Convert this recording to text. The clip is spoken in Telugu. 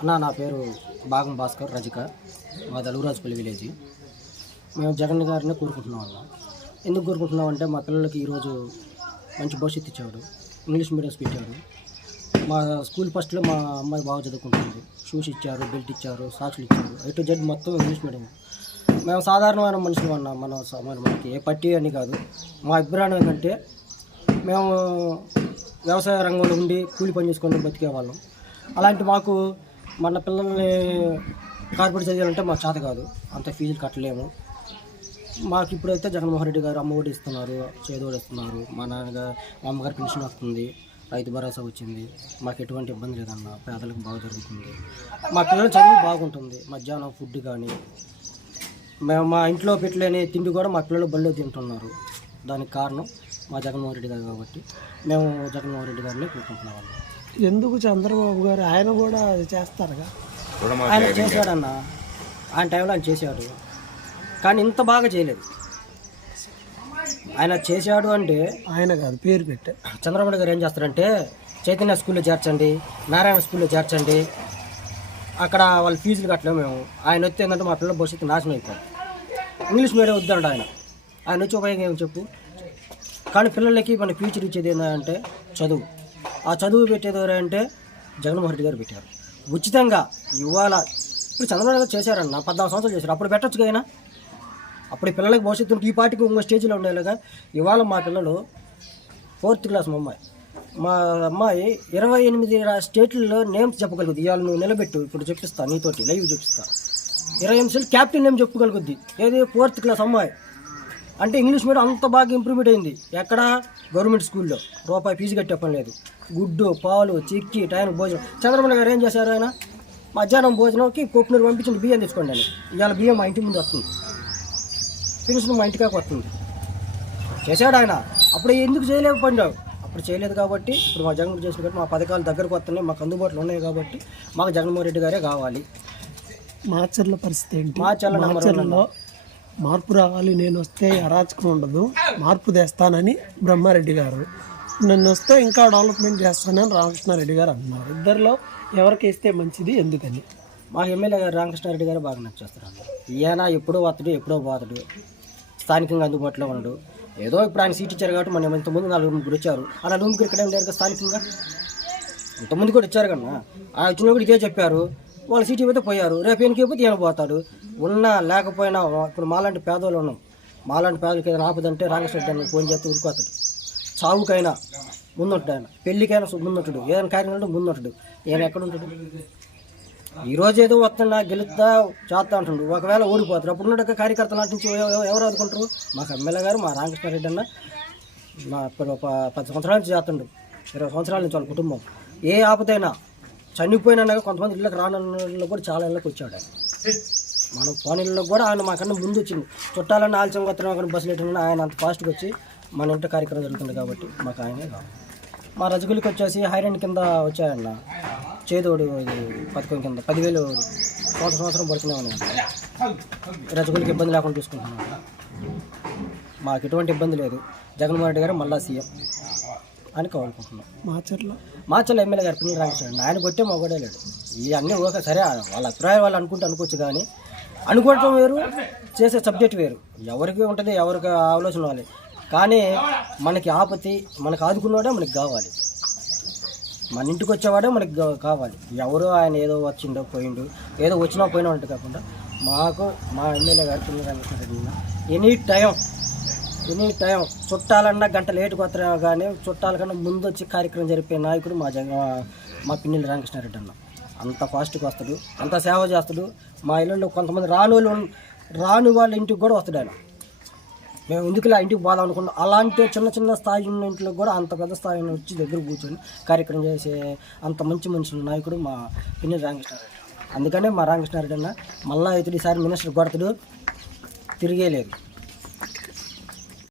అన్న నా పేరు భాగం భాస్కర్ రజిక. మా దలుగురాజుపల్లి విలేజ్. మేము జగన్ గారిని కోరుకుంటున్నాం అన్న. ఎందుకు కోరుకుంటున్నాం అంటే మా పిల్లలకి ఈరోజు మంచి భవిష్యత్తు ఇచ్చాడు. ఇంగ్లీష్ మీడియంస్ పెట్టాడు మా స్కూల్ ఫస్ట్లో మా అమ్మాయి బాగా చదువుకుంటుంది. షూస్ ఇచ్చారు బెల్ట్ ఇచ్చారు సాక్షులు ఇచ్చారు. ఐ టు జెడ్ మొత్తం ఇంగ్లీష్ మీడియం. మేము సాధారణమైన మనుషులు అన్న మన మన- మనకి ఏ పట్టి అని కాదు. మా అభిప్రాయం ఏంటంటే మేము వ్యవసాయ రంగంలో ఉండి కూలి పని చేసుకొని బతికే వాళ్ళం. అలాంటి మాకు మన పిల్లల్ని కార్పొరేట్ చదివాలంటే మాకు చేత కాదు. అంత ఫీజులు కట్టలేము. మాకు ఇప్పుడైతే జగన్మోహన్ రెడ్డి గారు అమ్మఒడి ఇస్తున్నారు చేదోడు ఇస్తున్నారు. మా నాన్నగారు మా అమ్మగారు పెన్షన్ వస్తుంది రైతు భరోసా వచ్చింది. మాకు ఎటువంటి ఇబ్బంది లేదన్న పేదలకు బాగా జరుగుతుంది. మా పిల్లల చదువు బాగుంటుంది. మధ్యాహ్నం ఫుడ్ కానీ మేము మా ఇంట్లో పెట్టలేని తిండి కూడా మా పిల్లలు బళ్ళో తింటున్నారు. దానికి కారణం మా జగన్మోహన్ రెడ్డి గారు కాబట్టి మేము జగన్మోహన్ రెడ్డి గారిని కోరుకుంటున్నాం ఎందుకు చంద్రబాబు గారు? ఆయన కూడా అది చేస్తారుగా. ఆయన చేశాడన్న. ఆయన టైంలో ఆయన చేశాడు కానీ ఇంత బాగా చేయలేదు. ఆయన చేశాడు అంటే ఆయన కాదు పేరు పెట్టే. చంద్రబాబు గారు ఏం చేస్తారంటే చైతన్య స్కూల్లో చేర్చండి నారాయణ స్కూల్లో చేర్చండి అక్కడ వాళ్ళ ఫీజులు కట్టలేము మేము. ఆయన వచ్చి ఏంటంటే మా పిల్లల భవిష్యత్తు నాశనం అయిపోయింది ఇంగ్లీష్ మీడియం వద్దంట ఆయన. ఆయన వచ్చి ఉపయోగం ఏమి చెప్పు? కానీ పిల్లలకి మన ఫ్యూచర్ ఇచ్చేది ఏంటంటే చదువు. ఆ చదువు పెట్టేది ఎవరంటే జగన్మోహన్ రెడ్డి గారు పెట్టారు. ఉచితంగా ఇవాళ ఇప్పుడు చంద్రబాబు గారు చేశారన్న పద్నాలుగు సంవత్సరాలు చేశారు. అప్పుడు పెట్టొచ్చు కదా అప్పుడు పిల్లలకి భవిష్యత్తు ఈ పార్టీకి ఇంకో స్టేజ్లో ఉండేలాగా ఇవాళ మా పిల్లలు ఫోర్త్ క్లాస్ మా అమ్మాయి. మా అమ్మాయి ఇరవై ఎనిమిది స్టేట్లలో నేమ్స్ చెప్పగలుగుద్ది. ఇవాళ నువ్వు నిలబెట్టు ఇప్పుడు చెప్పిస్తా నీతోటి లైవ్ చూపిస్తా. ఇరవై ఎనిమిది క్యాప్టెన్ నేమ్ చెప్పగలుగుద్ది ఏది? ఫోర్త్ క్లాస్ అమ్మాయి. అంటే ఇంగ్లీష్ మీడియం అంత బాగా ఇంప్రూవ్మెంట్ అయింది. ఎక్కడ? గవర్నమెంట్ స్కూల్లో. రూపాయి ఫీజు కట్టే పని లేదు. గుడ్డు పాలు చిక్కి టైం భోజనం. చంద్రబాబు గారు ఏం చేశారు ఆయన? మధ్యాహ్నం భోజనంకి కొప్పునూరు పంపించిన బియ్యం తీసుకోండి అని. ఇవాళ బియ్యం మా ఇంటి ముందు వస్తుంది. పెన్షన్ మా ఇంటికాక వస్తుంది. చేశాడు ఆయన. అప్పుడు ఎందుకు చేయలేకపోయినావు? అప్పుడు చేయలేదు కాబట్టి ఇప్పుడు మా జగన్ చేసిన కాబట్టి మా పథకాలు దగ్గరకు వస్తున్నాయి మాకు అందుబాటులో ఉన్నాయి కాబట్టి మాకు జగన్మోహన్ రెడ్డి గారే కావాలి. మాచర్ల పరిస్థితి ఏంటి? మాచర్ల మార్పు రావాలి నేను వస్తే అరాచకం ఉండదు మార్పు తెస్తానని బ్రహ్మారెడ్డి గారు. నన్ను వస్తే ఇంకా డెవలప్మెంట్ చేస్తానని రామకృష్ణారెడ్డి గారు అన్నారు. ఇద్దరిలో ఎవరికి ఇస్తే మంచిది ఎందుకని? మా ఎమ్మెల్యే గారు రామకృష్ణారెడ్డి గారు బాగా నచ్చేస్తారు ఈయన ఎప్పుడో వస్తాడు ఎప్పుడో పోతాడు. స్థానికంగా అందుబాటులో ఉండడు ఏదో ఇప్పుడు ఆయన సీట్ ఇచ్చారు కాబట్టి మనం ఇంతకుముందు నాలుగు ముగ్గురు వచ్చారు. ఆ నలుగురు ముగ్గురు ఇక్కడ ఏం లేరు కదా స్థానికంగా. ఇంతకుముందు కూడా ఇచ్చారు కన్నా ఆ వచ్చిన కూడా ఇదే చెప్పారు. వాళ్ళు సీట్ పోతే పోయారు. రేపు ఈయనకి ఈయన పోతాడు. ఉన్నా లేకపోయినా ఇప్పుడు మాలాంటి పేదవాళ్ళు ఉన్నాం. మాలాంటి పేదలకి ఏదైనా ఆపదంటే రామకృష్ణ అని ఫోన్ చేస్తే ఉరిపోతాడు చావుకైనా ముందుంటాడు ఆయన. పెళ్ళికైనా ముందుంటాడు. ఏదైనా కార్యం ఉంటే ముందుంటాడు. ఈయన ఎక్కడ ఉంటాడు? ఈరోజు ఏదో వస్తున్నా గెలుస్తా చేస్తా అంటుండు. ఒకవేళ ఓడిపోతారు అప్పుడు ఉన్న కార్యకర్తలు నాటి నుంచి ఎవరు ఆదుకుంటారు? మాకు ఎమ్మెల్యే గారు మా రామకృష్ణారెడ్డి అన్న. మా ఇప్పుడు ఒక పది సంవత్సరాల నుంచి చేస్తుండు. ఇరవై సంవత్సరాల నుంచి వాళ్ళ కుటుంబం. ఏ ఆపదైనా చనిపోయినాక కొంతమంది ఇళ్ళకి రానున్న కూడా చాలా ఇళ్ళకి వచ్చాడు ఆయన. మనం ఫోన్ ఇళ్ళకి కూడా ఆయన మాకన్నా ముందు వచ్చింది చుట్టాలన్న ఆలస్యం కొత్తగా కానీ బస్సులు ఎట్టుకున్నా ఆయన అంత ఫాస్ట్గా వచ్చి మన ఇంటి కార్యక్రమం జరుగుతుంది కాబట్టి మాకు ఆయనే కావాలి. మా రజగులకి వచ్చేసి హైరెండ్ కింద వచ్చాయన్న. చేదోడు పథకం కింద పదివేలు సంవత్సరం సంవత్సరం పడుతూనే ఉన్నాయి రజగులకి ఇబ్బంది లేకుండా చూసుకుంటున్నాం మాకు ఎటువంటి ఇబ్బంది లేదు. జగన్మోహన్ రెడ్డి గారు మళ్ళా సీఎం. అని కోరుకుంటున్నాం. మాచర్ల మాచల్ ఎమ్మెల్యే గారు పిల్లలు రామకృష్ణ ఆయన కొట్టే మొగడే లేడు. ఇవన్నీ ఓకే సరే వాళ్ళ అభిప్రాయం వాళ్ళు అనుకుంటే అనుకోవచ్చు కానీ అనుకోవటం వేరు చేసే సబ్జెక్ట్ వేరు. ఎవరికి ఉంటుంది ఎవరికి ఆలోచనవాలి కానీ మనకి ఆపతి మనకు ఆదుకున్నవాడే మనకి కావాలి. మన ఇంటికి వచ్చేవాడే మనకి కావాలి. ఎవరో ఆయన ఏదో వచ్చిండో పోయిండు ఏదో వచ్చినా పోయినా అంటే కాకుండా మాకు మా ఎమ్మెల్యే గారు పిల్లలు Ramakrishna any time any time చుట్టాలన్నా గంట లేటుకు వస్తారేమో కానీ చుట్టాల కన్నా ముందు వచ్చి కార్యక్రమం జరిపే నాయకుడు మా జగ మా పిన్నెల్లి రామకృష్ణారెడ్డి అన్న. అంత ఫాస్ట్గా వస్తాడు అంత సేవ చేస్తాడు. మా ఇళ్ళలో కొంతమంది రాను వాళ్ళు రాని వాళ్ళ ఇంటికి కూడా వస్తాడు ఆయన. మేము ఎందుకు ఇలా ఇంటికి పోదాం అనుకున్నాం అలాంటి చిన్న చిన్న స్థాయి ఉన్న ఇంట్లో కూడా అంత పెద్ద స్థాయిని వచ్చి దగ్గర కూర్చొని కార్యక్రమం చేసే అంత మంచి మనుషులు నాయకుడు మా పిన్నెల్లి రామకృష్ణారెడ్డి. అందుకనే మా రామకృష్ణారెడ్డి అన్న మళ్ళా ఇతడు ఈసారి మినిస్టర్ కొడతాడు తిరిగే లేదు